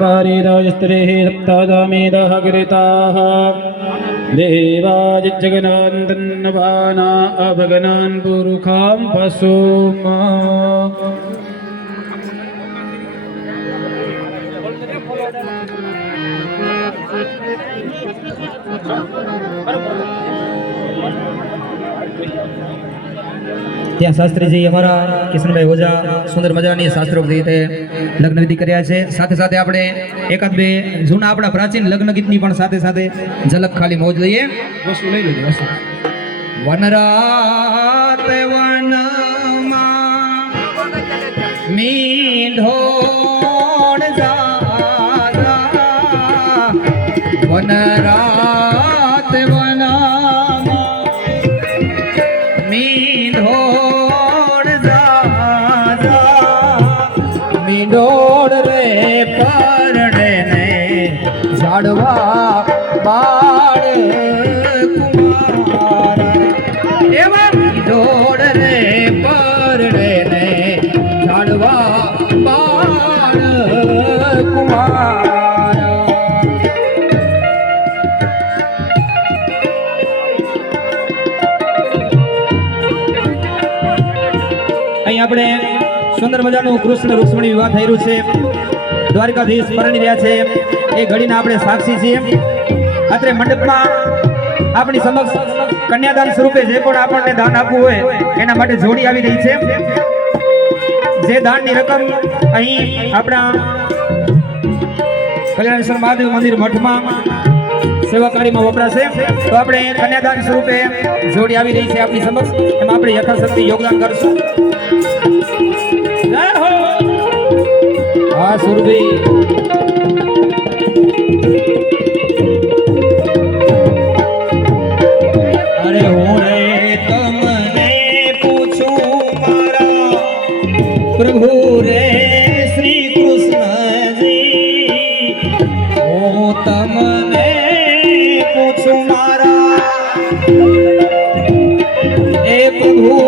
स्त्रीः सप्तदामेदः कृताः देवाजिज्जगनान्दन्नवाना अभगनान् पुरुखां पशुम् ત્યાં શાસ્ત્રીજી અમારા કિશનભાઈ ઓઝા સુંદર મજાની શાસ્ત્રોક્ત રીતે લગ્ન વિધિ કર્યા છે. સાથે સાથે આપણે એકાદ બે જૂના આપણા પ્રાચીન લગ્ન ગીતની પણ સાથે સાથે ઝલક ખાલી મોજ લઈએ. વસ્તુ લઈ લેજો. વનરાત વનમાં મીંઢોળ જાગા વનરાત વનમાં મીંઢોળ મીંઢોળ રે પરણે ને ઝાડવા બાળ કુમાર એવા મીંઢોળ રે પરણે ને ઝાડવા બાળ કુમાર. અહીં આપણે સુંદર મજાનું કૃષ્ણ રૂક્ષ્મણી વિવાહ થઈ રહ્યું છે. દ્વારકાધીશ પરણી રહ્યા છે એ ઘડીના આપણે સાક્ષી છીએ. અત્રે મંડપમાં આપણી સમક્ષ કન્યાદાન સ્વરૂપે જે પણ આપણને દાન આપવું હોય એના માટે જોડી આવી રહી છે. જે દાનની રકમ અહીં આપણા કલ્યાણેશ્વર મહાદેવ મંદિર મઠમાં સેવાકારીમાં વપરાશે. તો આપણે કન્યાદાન સ્વરૂપે જોડી આવી રહી છે આપણી સમક્ષ, એમાં આપણે યથાશક્તિ યોગદાન કરશું. હા સુરભી અરે હું રે તમને પૂછું મારા પ્રભુ રે શ્રી કૃષ્ણજી, હું તમને પૂછું મારા એ પ્રભુ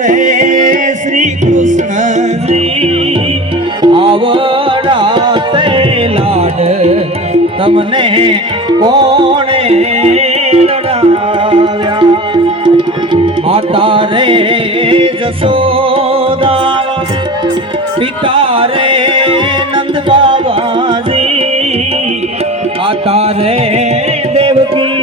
રે શ્રી કૃષ્ણજી, આવડાતે લાડ તમને કોણે લડાવ્યા? માતા રે જશોદા, પિતા રે